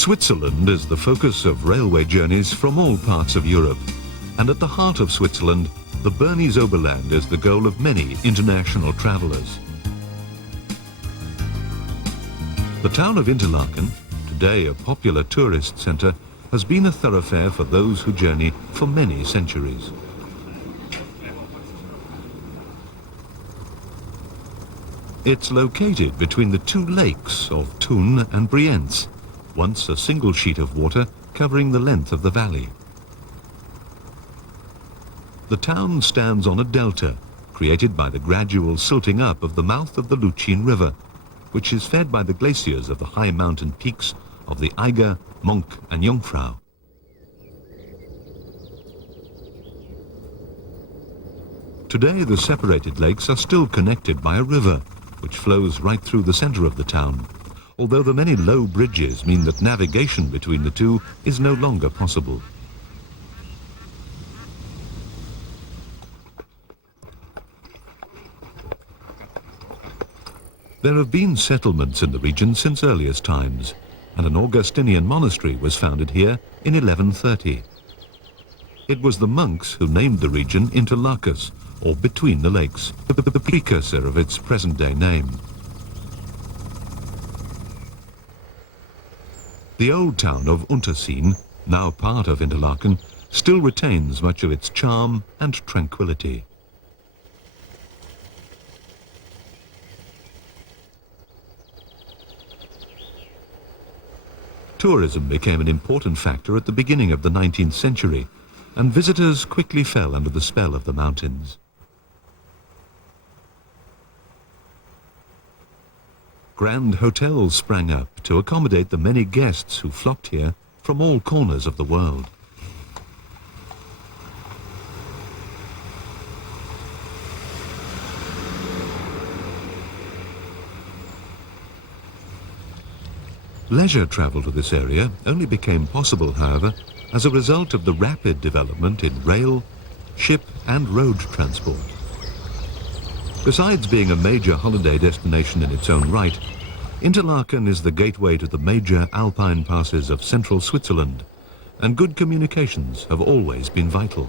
Switzerland is the focus of railway journeys from all parts of Europe. And at the heart of Switzerland, the Bernese Oberland is the goal of many international travellers. The town of Interlaken, today a popular tourist centre, has been a thoroughfare for those who journey for many centuries. It's located between the two lakes of Thun and Brienz, once a single sheet of water covering the length of the valley. The town stands on a delta, created by the gradual silting up of the mouth of the Lütschine River, which is fed by the glaciers of the high mountain peaks of the Eiger, Monk and Jungfrau. Today the separated lakes are still connected by a river, which flows right through the centre of the town, although the many low bridges mean that navigation between the two is no longer possible. There have been settlements in the region since earliest times, and an Augustinian monastery was founded here in 1130. It was the monks who named the region Interlaken, or between the lakes, the precursor of its present-day name. The old town of Unterseen, now part of Interlaken, still retains much of its charm and tranquility. Tourism became an important factor at the beginning of the 19th century, and visitors quickly fell under the spell of the mountains. Grand hotels sprang up to accommodate the many guests who flocked here from all corners of the world. Leisure travel to this area only became possible, however, as a result of the rapid development in rail, ship and road transport. Besides being a major holiday destination in its own right, Interlaken is the gateway to the major alpine passes of central Switzerland, and good communications have always been vital.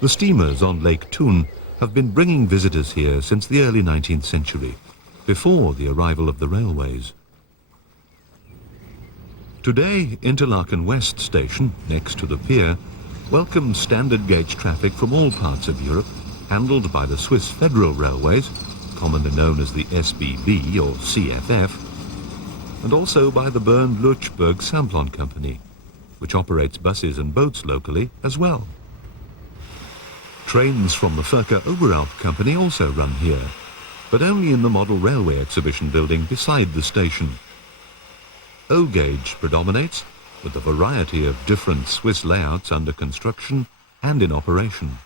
The steamers on Lake Thun have been bringing visitors here since the early 19th century, before the arrival of the railways. Today, Interlaken West Station, next to the pier, welcomes standard gauge traffic from all parts of Europe, handled by the Swiss Federal Railways, commonly known as the SBB or CFF, and also by the Bern-Lurchburg Samplon Company, which operates buses and boats locally as well. Trains from the Furka Oberalp Company also run here, but only in the model railway exhibition building beside the station. O-gauge predominates, with a variety of different Swiss layouts under construction and in operation.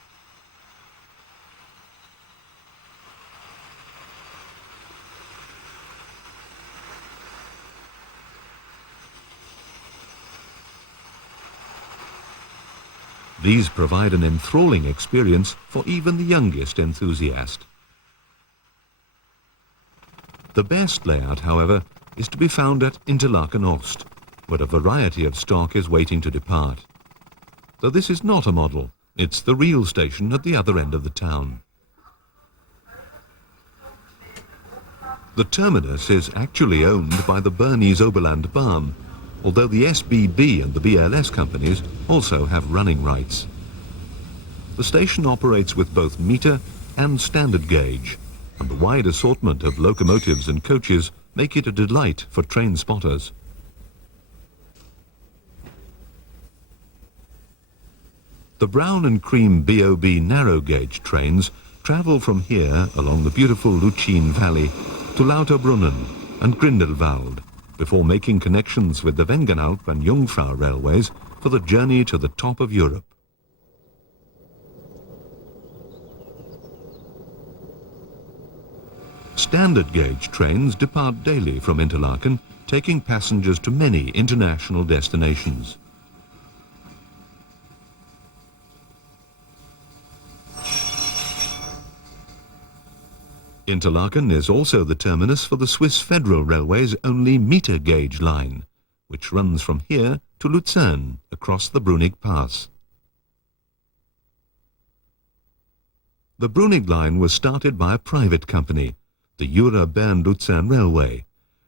These provide an enthralling experience for even the youngest enthusiast. The best layout, however, is to be found at Interlaken Ost, where a variety of stock is waiting to depart. Though this is not a model, it's the real station at the other end of the town. The terminus is actually owned by the Bernese Oberland Bahn, although the SBB and the BLS companies also have running rights. The station operates with both meter and standard gauge, and the wide assortment of locomotives and coaches make it a delight for train spotters. The brown and cream BOB narrow gauge trains travel from here along the beautiful Lütschine Valley to Lauterbrunnen and Grindelwald, before making connections with the Wengenalp and Jungfrau railways for the journey to the top of Europe. Standard gauge trains depart daily from Interlaken, taking passengers to many international destinations. Interlaken is also the terminus for the Swiss Federal Railway's only meter gauge line, which runs from here to Luzern across the Bruenig Pass. The Bruenig line was started by a private company, the Jura-Bern-Luzern Railway,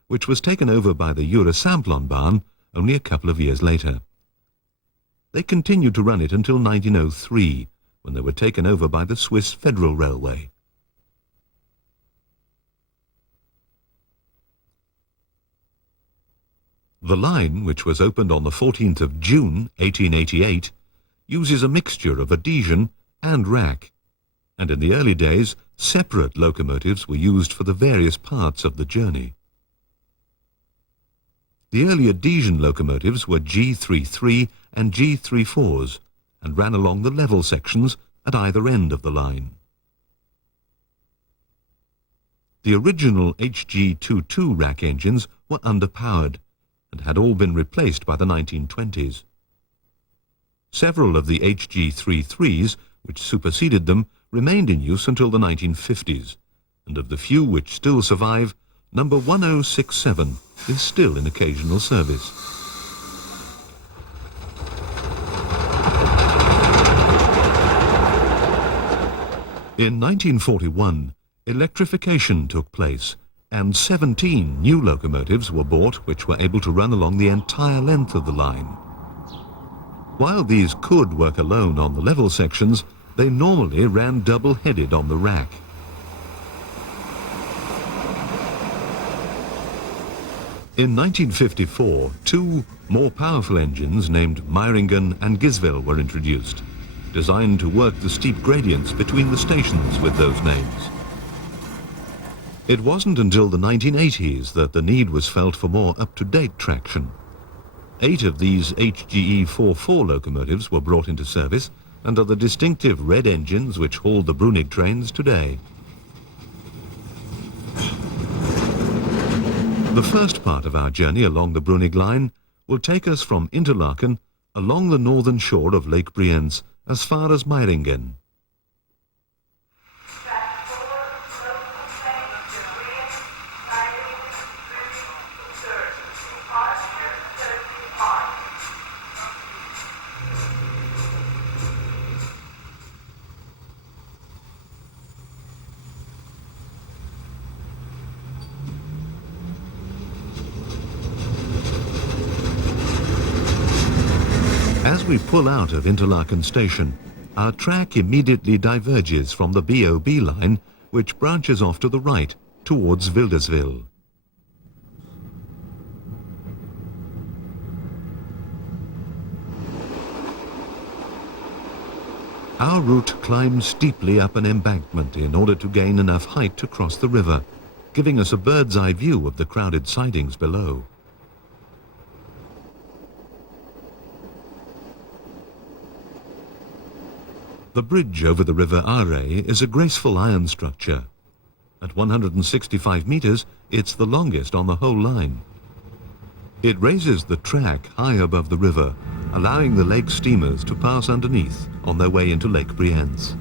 which was taken over by the Jura-Samplonbahn only a couple of years later. They continued to run it until 1903, when they were taken over by the Swiss Federal Railway. The line, which was opened on the 14th of June 1888, uses a mixture of adhesion and rack, and in the early days separate locomotives were used for the various parts of the journey. The early adhesion locomotives were G33 and G34s and ran along the level sections at either end of the line. The original HG22 rack engines were underpowered and had all been replaced by the 1920s. Several of the HG33s, which superseded them, remained in use until the 1950s, and of the few which still survive, number 1067 is still in occasional service. In 1941, electrification took place, and 17 new locomotives were bought which were able to run along the entire length of the line. While these could work alone on the level sections, they normally ran double-headed on the rack. In 1954, two more powerful engines named Meiringen and Giswell were introduced, designed to work the steep gradients between the stations with those names. It wasn't until the 1980s that the need was felt for more up-to-date traction. 8 of these HGE 44 locomotives were brought into service and are the distinctive red engines which haul the Bruenig trains today. The first part of our journey along the Bruenig line will take us from Interlaken along the northern shore of Lake Brienz as far as Meiringen. As we pull out of Interlaken station, our track immediately diverges from the BOB line, which branches off to the right towards Wilderswil. Our route climbs steeply up an embankment in order to gain enough height to cross the river, giving us a bird's-eye view of the crowded sidings below. The bridge over the River Aare is a graceful iron structure. At 165 meters, it's the longest on the whole line. It raises the track high above the river, allowing the lake steamers to pass underneath on their way into Lake Brienz.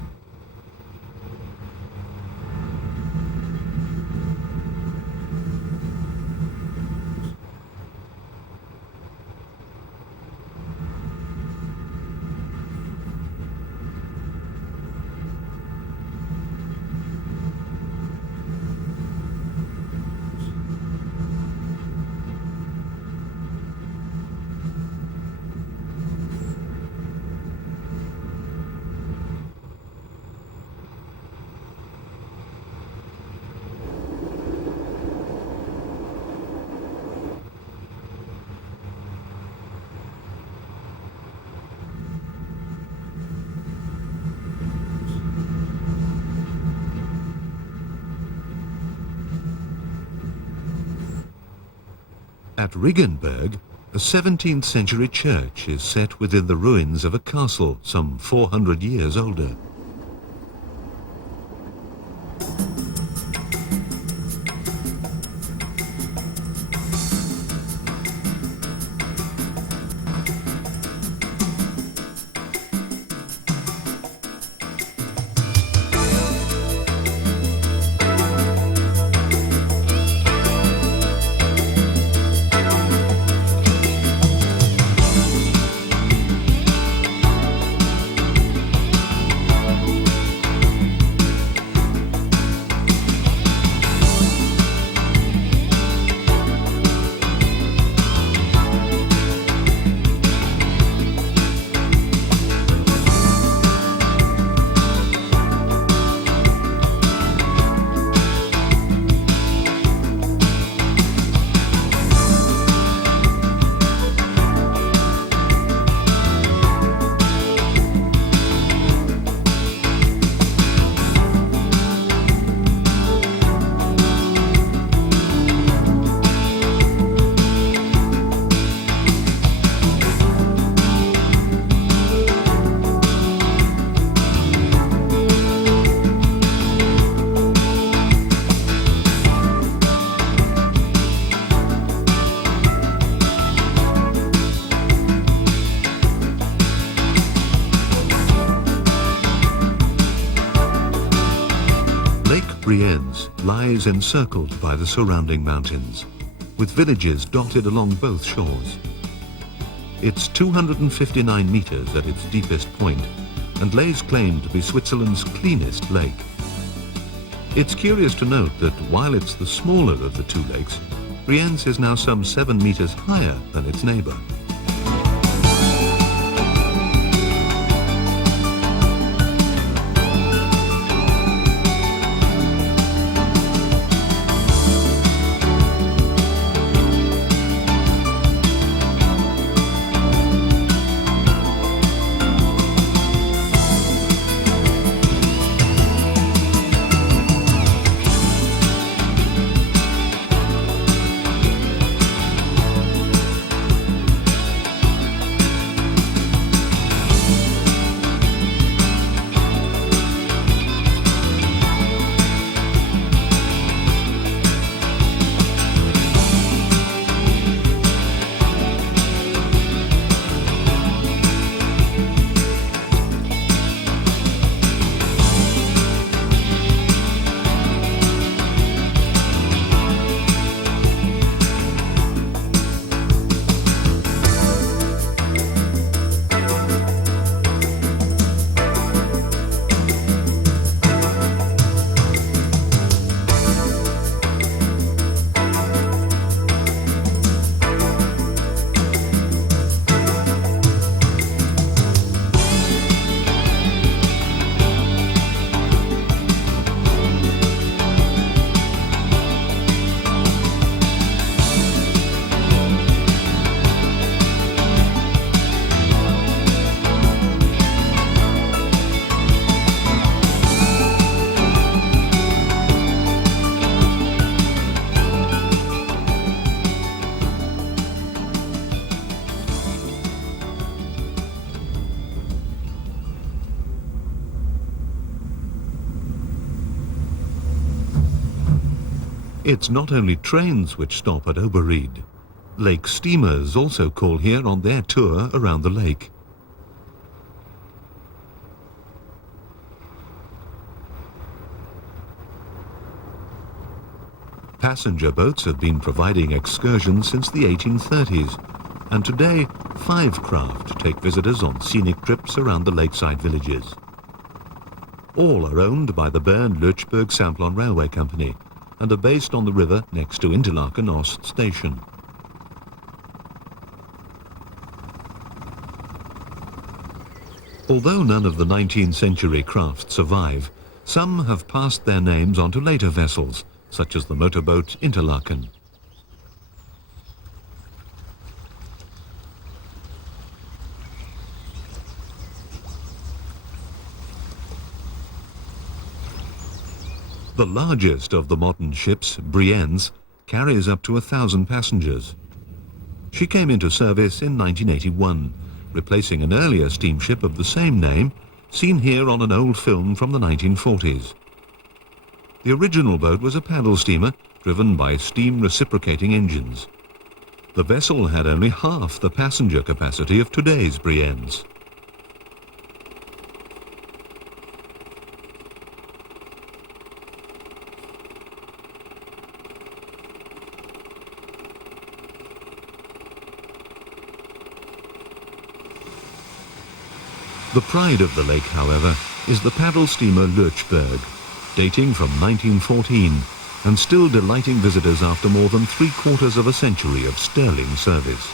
At Riggenberg, a 17th century church is set within the ruins of a castle some 400 years older. Lake Brienz lies encircled by the surrounding mountains, with villages dotted along both shores. It's 259 meters at its deepest point and lays claim to be Switzerland's cleanest lake. It's curious to note that while it's the smaller of the two lakes, Brienz is now some 7 meters higher than its neighbor. It's not only trains which stop at Oberried. Lake steamers also call here on their tour around the lake. Passenger boats have been providing excursions since the 1830s, and today 5 craft take visitors on scenic trips around the lakeside villages. All are owned by the Bern-Lötschberg-Samplon Railway Company and are based on the river next to Interlaken Ost Station. Although none of the 19th century craft survive, some have passed their names on to later vessels, such as the motorboat Interlaken. The largest of the modern ships, Brienz, carries up to 1,000 passengers. She came into service in 1981, replacing an earlier steamship of the same name, seen here on an old film from the 1940s. The original boat was a paddle steamer driven by steam reciprocating engines. The vessel had only half the passenger capacity of today's Brienz. The pride of the lake, however, is the paddle steamer Lötschberg, dating from 1914 and still delighting visitors after more than 3/4 of a century of sterling service.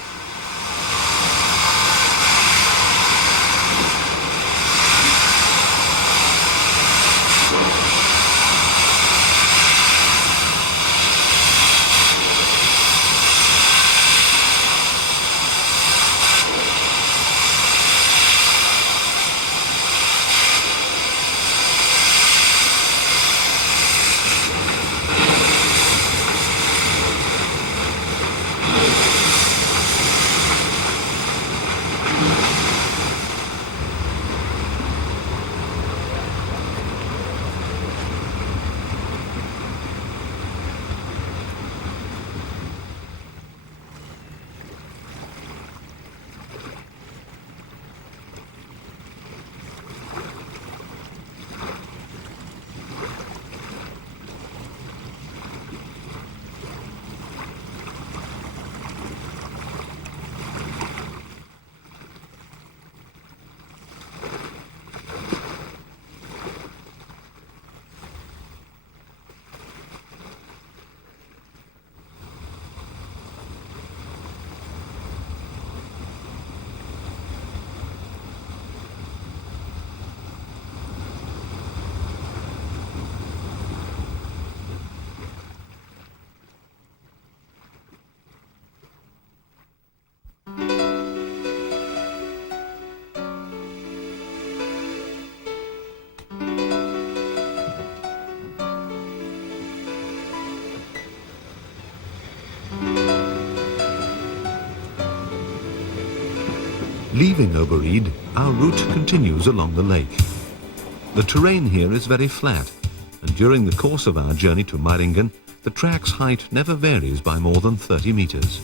Leaving Oberid, our route continues along the lake. The terrain here is very flat, and during the course of our journey to Meiringen, the track's height never varies by more than 30 meters.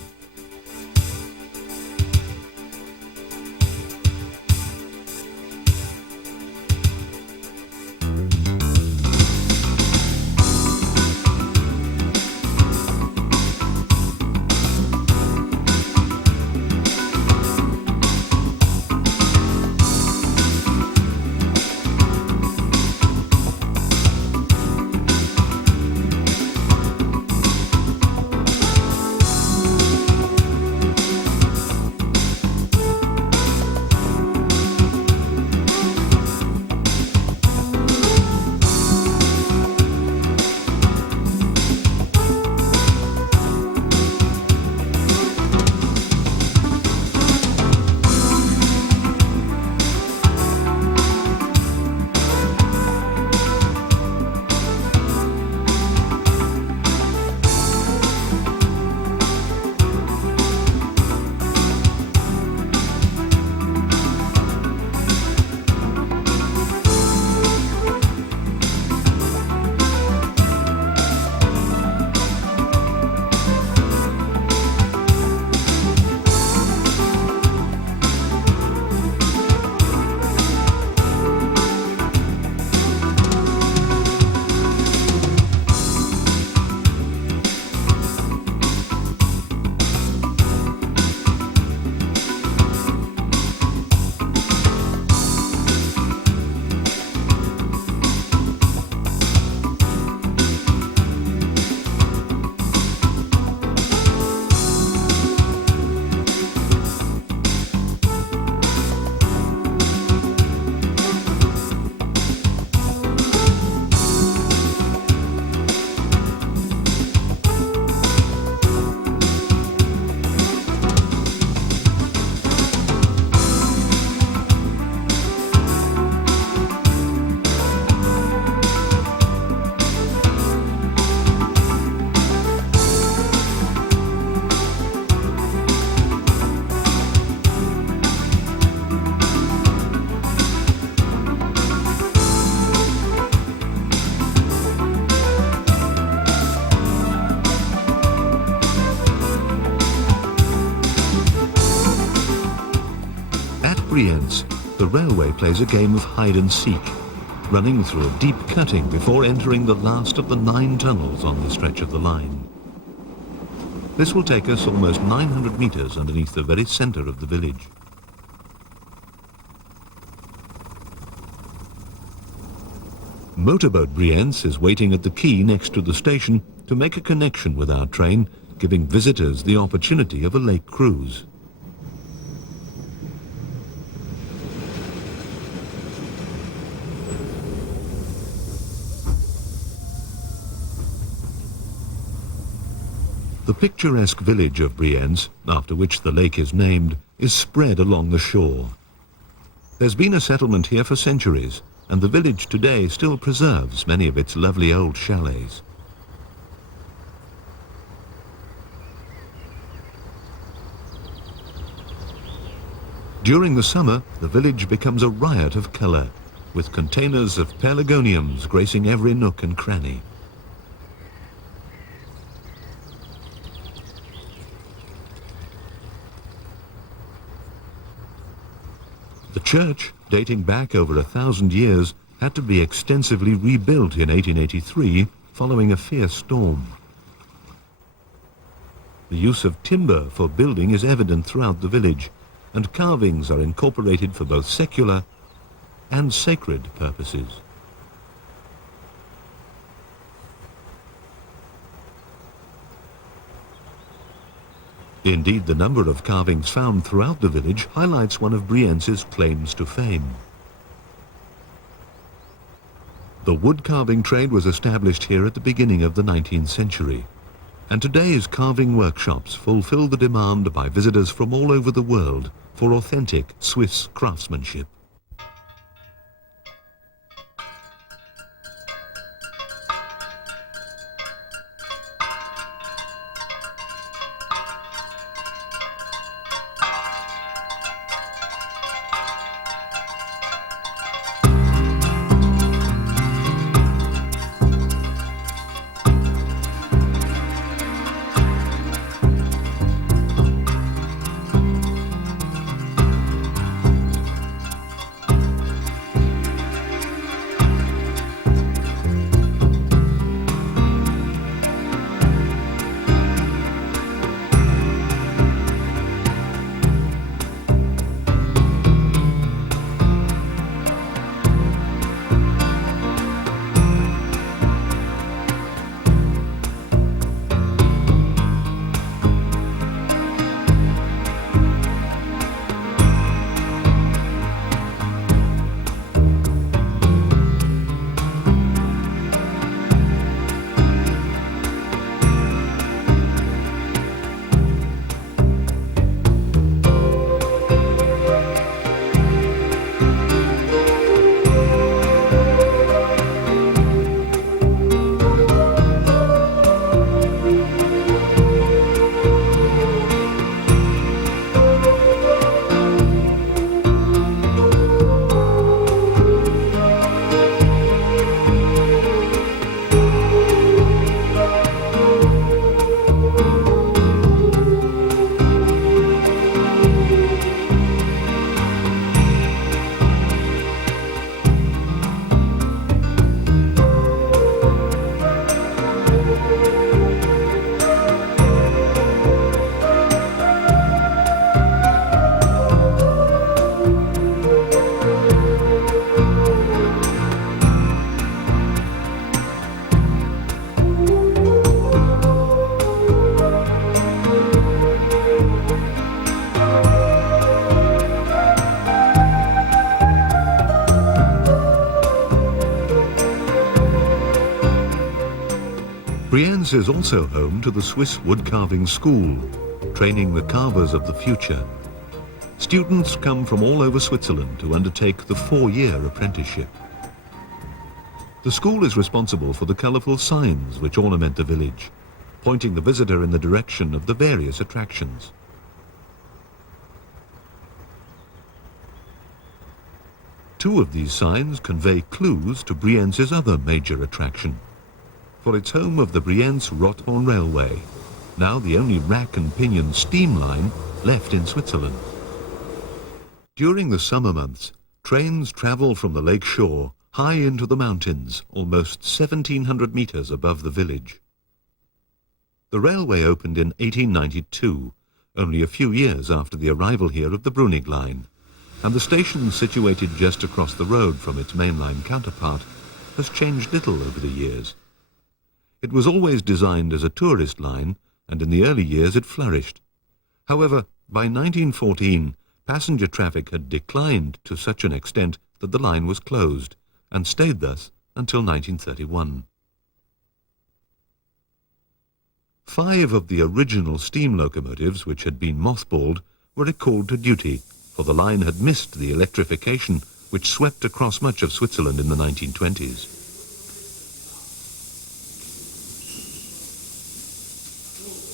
Brienz, the railway plays a game of hide and seek, running through a deep cutting before entering the last of the 9 tunnels on the stretch of the line. This will take us almost 900 meters underneath the very center of the village. Motorboat Brienz is waiting at the quay next to the station to make a connection with our train, giving visitors the opportunity of a lake cruise. The picturesque village of Brienz, after which the lake is named, is spread along the shore. There's been a settlement here for centuries, and the village today still preserves many of its lovely old chalets. During the summer, the village becomes a riot of colour, with containers of pelargoniums gracing every nook and cranny. The church, dating back over 1,000 years, had to be extensively rebuilt in 1883 following a fierce storm. The use of timber for building is evident throughout the village, and carvings are incorporated for both secular and sacred purposes. Indeed, the number of carvings found throughout the village highlights one of Brienz's claims to fame. The wood carving trade was established here at the beginning of the 19th century, and today's carving workshops fulfill the demand by visitors from all over the world for authentic Swiss craftsmanship. Brienz is also home to the Swiss Woodcarving School, training the carvers of the future. Students come from all over Switzerland to undertake the 4-year apprenticeship. The school is responsible for the colourful signs which ornament the village, pointing the visitor in the direction of the various attractions. Two of these signs convey clues to Brienz's other major attraction, for it's home of the Brienz-Rothorn Railway, now the only rack and pinion steam line left in Switzerland. During the summer months, trains travel from the lake shore high into the mountains, almost 1,700 meters above the village. The railway opened in 1892, only a few years after the arrival here of the Bruenig line, and the station situated just across the road from its mainline counterpart has changed little over the years. It was always designed as a tourist line, and in the early years it flourished. However, by 1914, passenger traffic had declined to such an extent that the line was closed, and stayed thus until 1931. 5 of the original steam locomotives which had been mothballed were recalled to duty, for the line had missed the electrification which swept across much of Switzerland in the 1920s.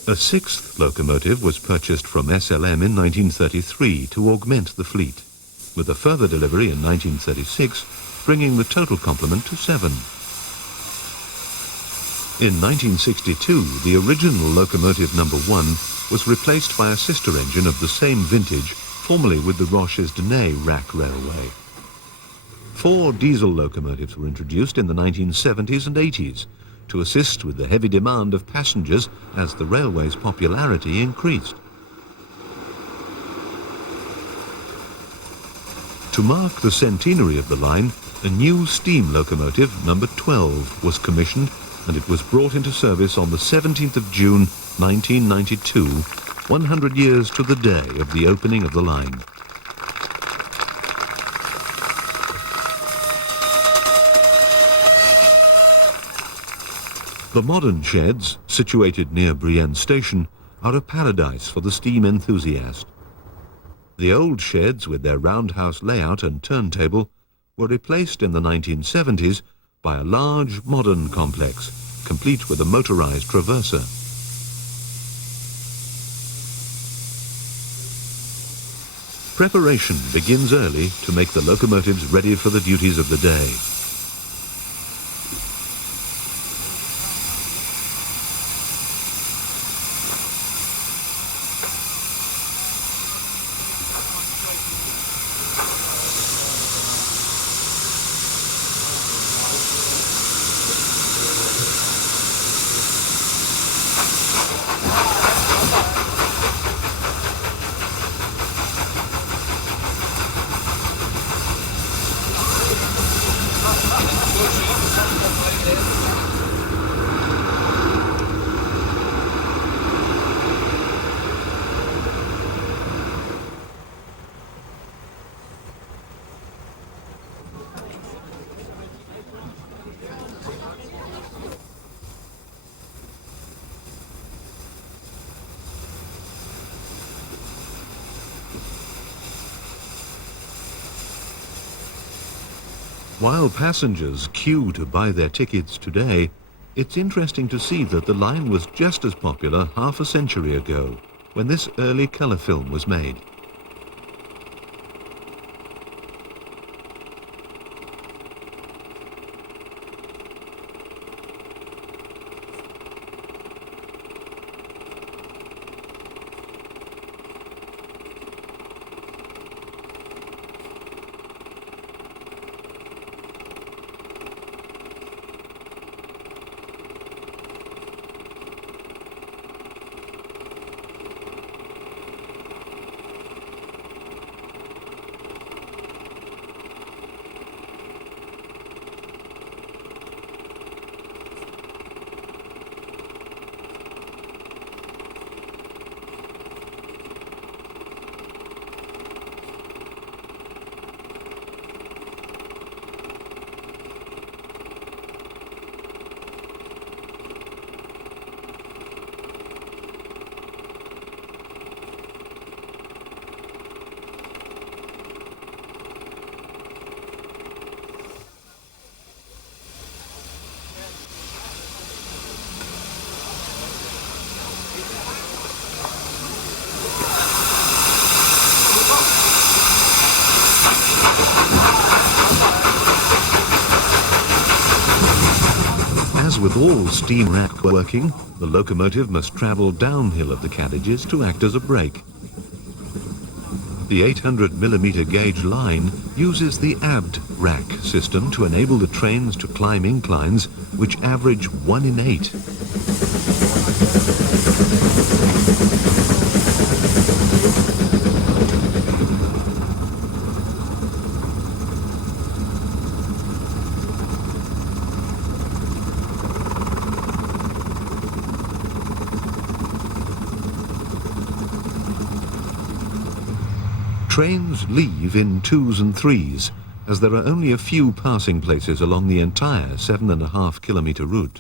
A 6th locomotive was purchased from SLM in 1933 to augment the fleet, with a further delivery in 1936, bringing the total complement to 7. In 1962, the original locomotive number 1 was replaced by a sister engine of the same vintage, formerly with the Roches-Denay rack railway. 4 diesel locomotives were introduced in the 1970s and 80s to assist with the heavy demand of passengers as the railway's popularity increased. To mark the centenary of the line, a new steam locomotive, number 12, was commissioned, and it was brought into service on the 17th of June 1992, 100 years to the day of the opening of the line. The modern sheds, situated near Brienz station, are a paradise for the steam enthusiast. The old sheds, with their roundhouse layout and turntable, were replaced in the 1970s by a large modern complex, complete with a motorized traverser. Preparation begins early to make the locomotives ready for the duties of the day. While passengers queue to buy their tickets today, it's interesting to see that the line was just as popular half a century ago, when this early colour film was made. As with all steam rack working, the locomotive must travel downhill of the carriages to act as a brake. The 800mm gauge line uses the ABD rack system to enable the trains to climb inclines which average 1 in 8. Trains leave in 2s and 3s, as there are only a few passing places along the entire 7.5-kilometre route.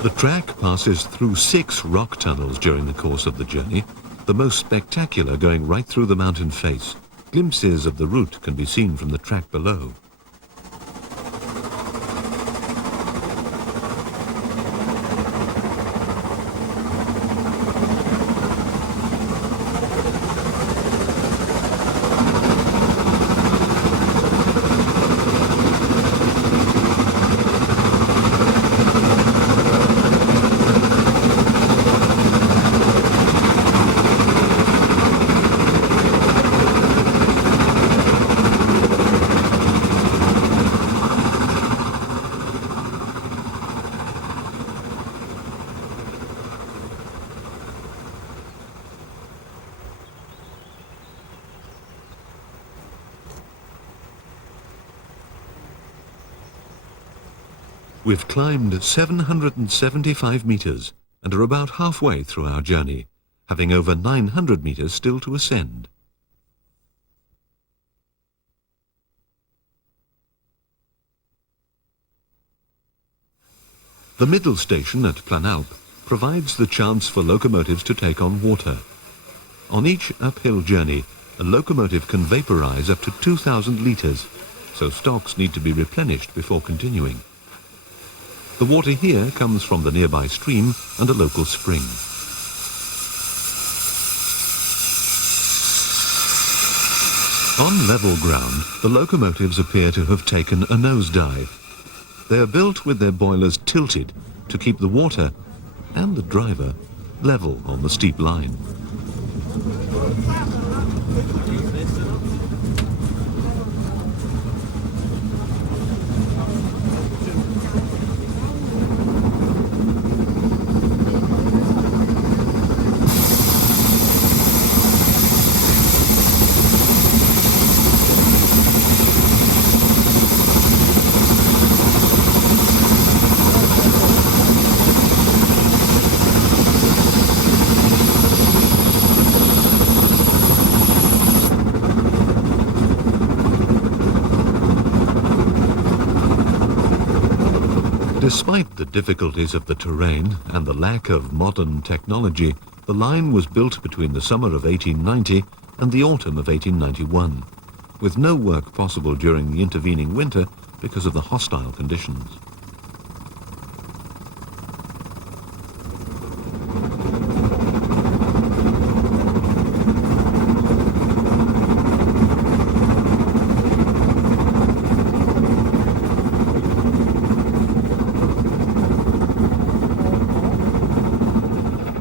The track passes through 6 rock tunnels during the course of the journey, the most spectacular going right through the mountain face. Glimpses of the route can be seen from the track below. We've climbed 775 meters and are about halfway through our journey, having over 900 meters still to ascend. The middle station at Planalp provides the chance for locomotives to take on water. On each uphill journey, a locomotive can vaporize up to 2,000 litres, so stocks need to be replenished before continuing. The water here comes from the nearby stream and a local spring. On level ground, the locomotives appear to have taken a nosedive. They are built with their boilers tilted to keep the water and the driver level on the steep line. Despite the difficulties of the terrain and the lack of modern technology, the line was built between the summer of 1890 and the autumn of 1891, with no work possible during the intervening winter because of the hostile conditions.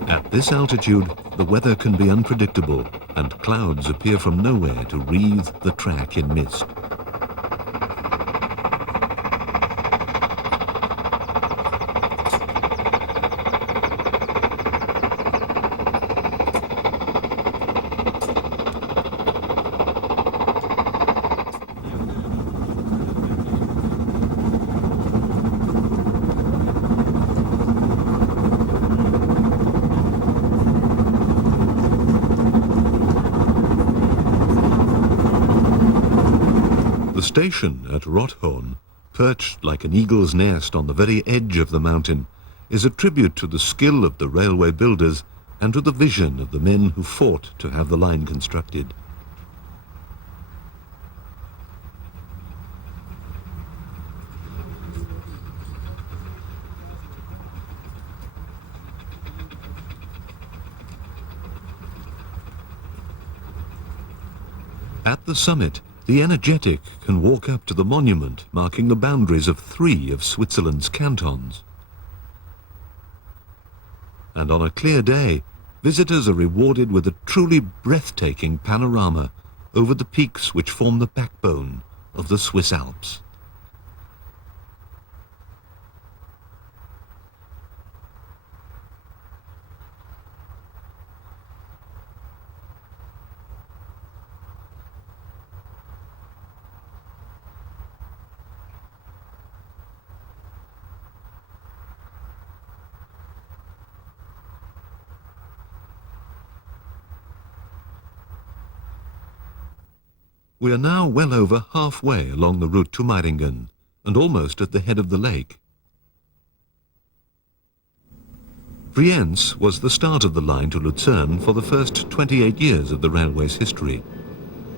At this altitude, the weather can be unpredictable, and clouds appear from nowhere to wreathe the track in mist. station at Rothorn, perched like an eagle's nest on the very edge of the mountain, is a tribute to the skill of the railway builders and to the vision of the men who fought to have the line constructed. At the summit, the energetic can walk up to the monument marking the boundaries of 3 of Switzerland's cantons. And on a clear day, visitors are rewarded with a truly breathtaking panorama over the peaks which form the backbone of the Swiss Alps. We are now well over halfway along the route to Meiringen, and almost at the head of the lake. Brienz was the start of the line to Lucerne for the first 28 years of the railway's history,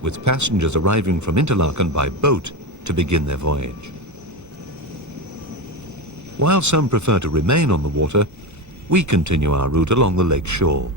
with passengers arriving from Interlaken by boat to begin their voyage. While some prefer to remain on the water, we continue our route along the lake shore.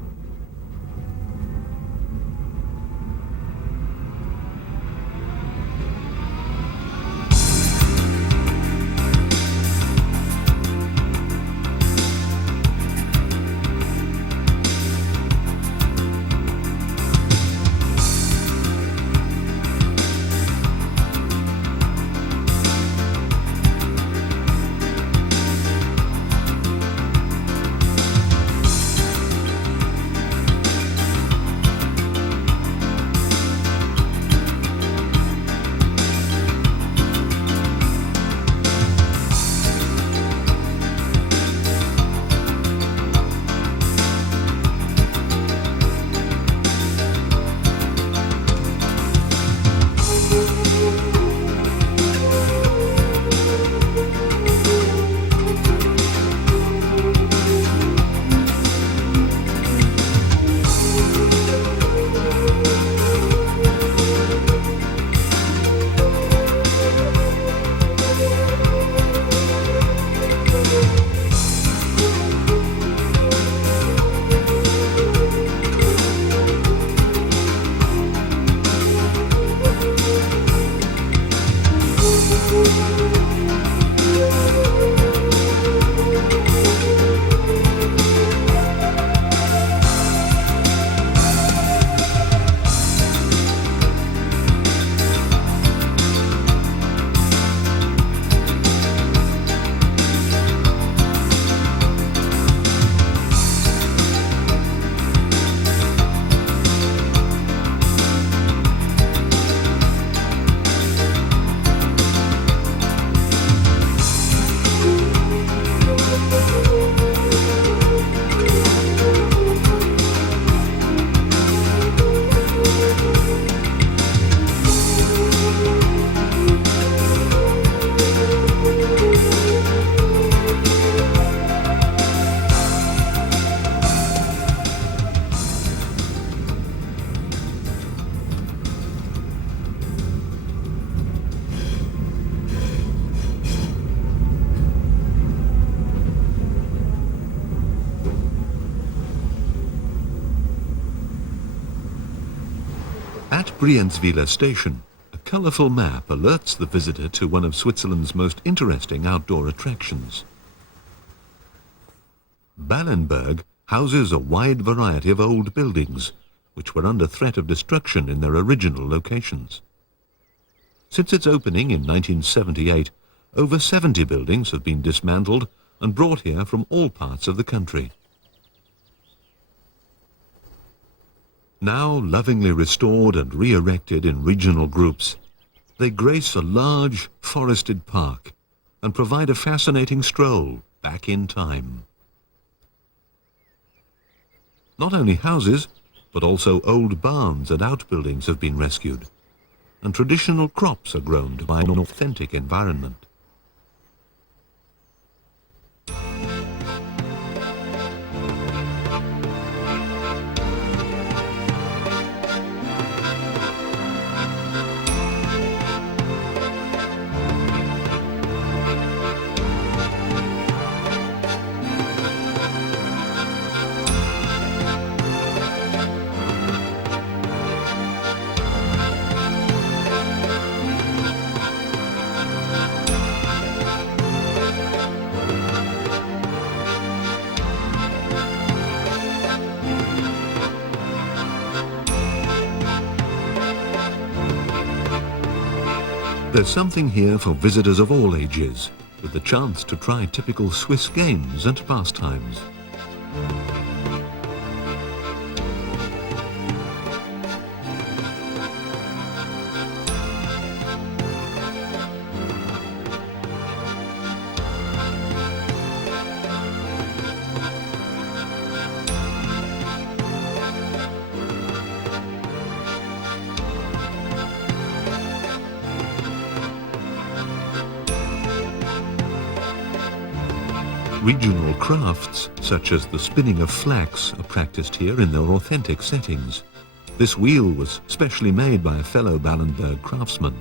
At Brienzweiler station, a colourful map alerts the visitor to one of Switzerland's most interesting outdoor attractions. Ballenberg houses a wide variety of old buildings, which were under threat of destruction in their original locations. Since its opening in 1978, over 70 buildings have been dismantled and brought here from all parts of the country. Now lovingly restored and re-erected in regional groups, they grace a large forested park and provide a fascinating stroll back in time. Not only houses, but also old barns and outbuildings have been rescued. and traditional crops are grown to provide an authentic environment. There's something here for visitors of all ages, with the chance to try typical Swiss games and pastimes. Regional crafts, such as the spinning of flax, are practiced here in their authentic settings. This wheel was specially made by a fellow Ballenberg craftsman.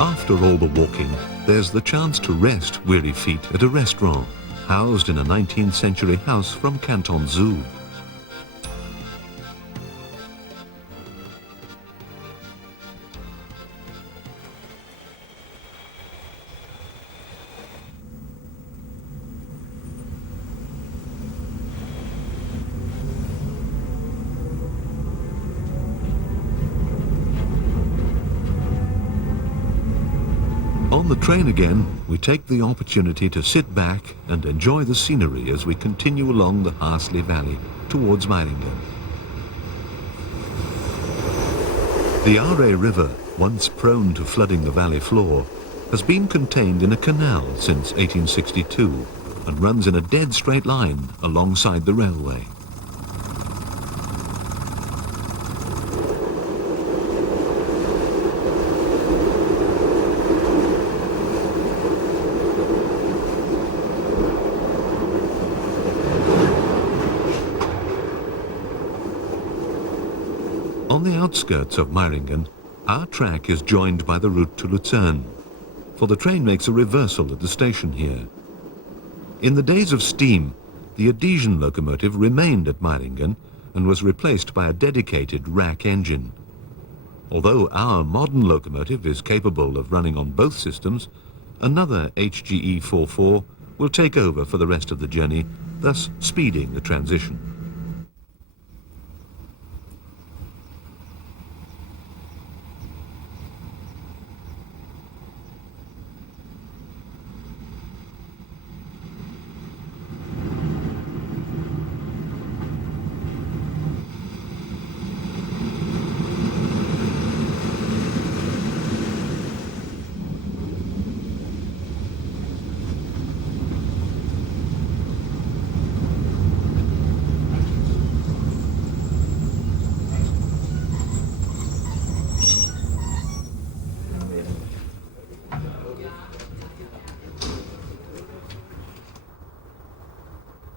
After all the walking, there's the chance to rest weary feet at a restaurant, housed in a 19th century house from Canton Zoo. On the train again, we take the opportunity to sit back and enjoy the scenery as we continue along the Harsli Valley towards Meiringen. The Aare River, once prone to flooding the valley floor, has been contained in a canal since 1862 and runs in a dead straight line alongside the railway. On the outskirts of Meiringen, our track is joined by the route to Lucerne, for the train makes a reversal at the station here. In the days of steam, the Adhesion locomotive remained at Meiringen and was replaced by a dedicated rack engine. Although our modern locomotive is capable of running on both systems, another HGE 44 will take over for the rest of the journey, thus speeding the transition.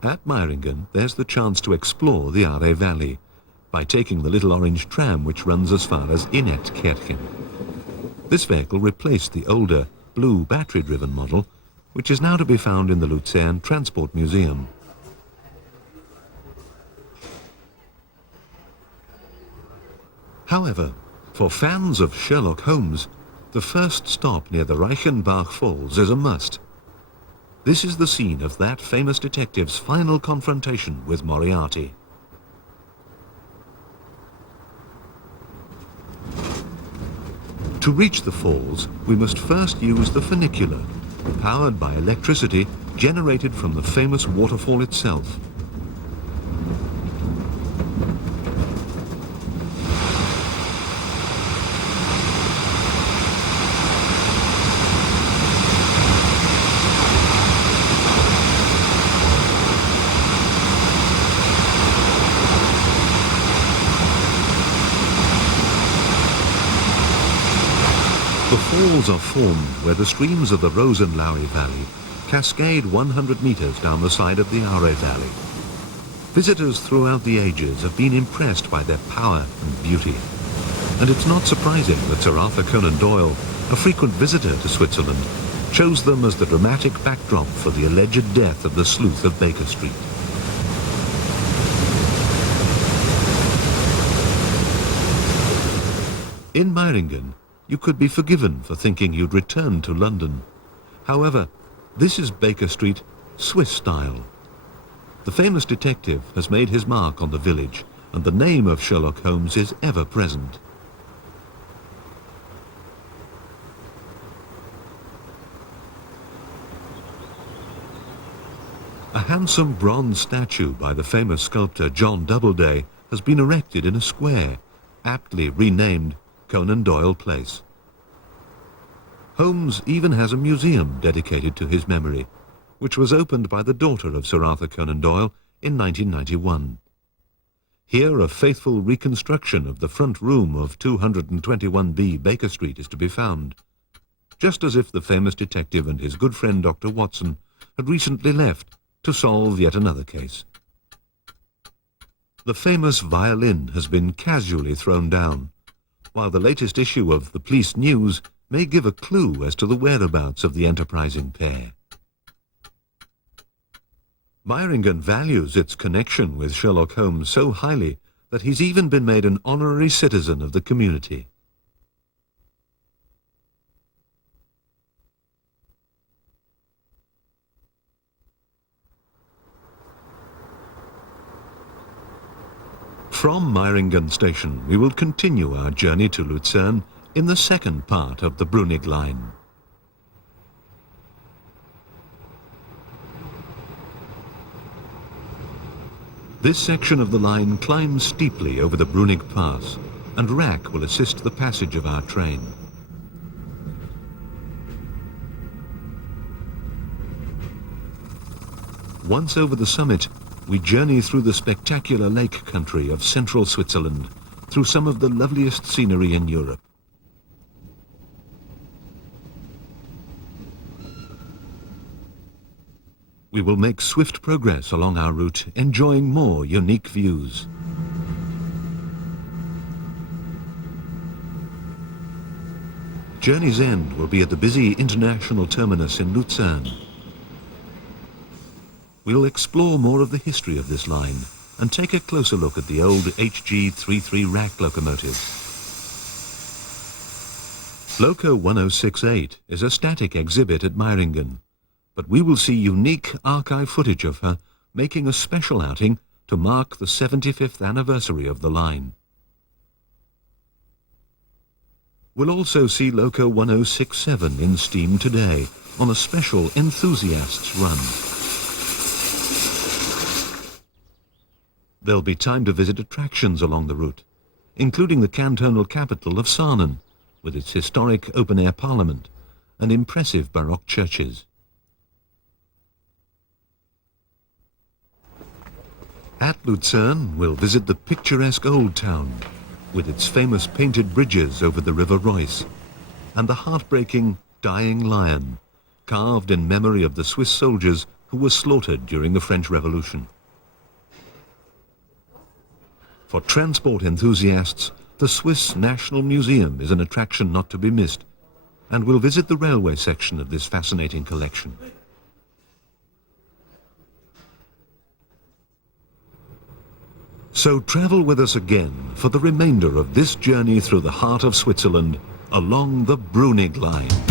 At Meiringen, there's the chance to explore the Aare Valley by taking the little orange tram which runs as far as Innetkirchen. This vehicle replaced the older, blue battery-driven model, which is now to be found in the Luzern Transport Museum. However, for fans of Sherlock Holmes, the first stop near the Reichenbach Falls is a must, This is the scene of that famous detective's final confrontation with Moriarty. To reach the falls, we must first use the funicular, powered by electricity generated from the famous waterfall itself. The falls are formed where the streams of the Rosenlaui Valley cascade 100 meters down the side of the Aare Valley. Visitors throughout the ages have been impressed by their power and beauty. And it's not surprising that Sir Arthur Conan Doyle, a frequent visitor to Switzerland, chose them as the dramatic backdrop for the alleged death of the sleuth of Baker Street. In Meiringen, you could be forgiven for thinking you'd return to London. However, this is Baker Street, Swiss style. The famous detective has made his mark on the village, and the name of Sherlock Holmes is ever present. A handsome bronze statue by the famous sculptor John Doubleday has been erected in a square, aptly renamed Conan Doyle Place. Holmes even has a museum dedicated to his memory, which was opened by the daughter of Sir Arthur Conan Doyle in 1991. Here a faithful reconstruction of the front room of 221B Baker Street is to be found, just as if the famous detective and his good friend Dr. Watson had recently left to solve yet another case. The famous violin has been casually thrown down, while the latest issue of the Police News may give a clue as to the whereabouts of the enterprising pair. Meiringen values its connection with Sherlock Holmes so highly that he's even been made an honorary citizen of the community. From Meiringen station, we will continue our journey to Luzern in the second part of the Bruenig line. This section of the line climbs steeply over the Bruenig Pass, and Rack will assist the passage of our train. Once over the summit, we journey through the spectacular lake country of central Switzerland, through some of the loveliest scenery in Europe. We will make swift progress along our route, enjoying more unique views. Journey's end will be at the busy international terminus in Luzern. We'll explore more of the history of this line and take a closer look at the old HG33 Rack locomotives. Loco 1068 is a static exhibit at Meiringen, but we will see unique archive footage of her making a special outing to mark the 75th anniversary of the line. We'll also see Loco 1067 in steam today on a special enthusiasts run. There'll be time to visit attractions along the route, including the cantonal capital of Sarnen, with its historic open-air parliament and impressive Baroque churches. At Luzern, we'll visit the picturesque Old Town, with its famous painted bridges over the River Reuss, and the heartbreaking Dying Lion, carved in memory of the Swiss soldiers who were slaughtered during the French Revolution. For transport enthusiasts, the Swiss National Museum is an attraction not to be missed, and we'll visit the railway section of this fascinating collection. So travel with us again for the remainder of this journey through the heart of Switzerland along the Bruenig line.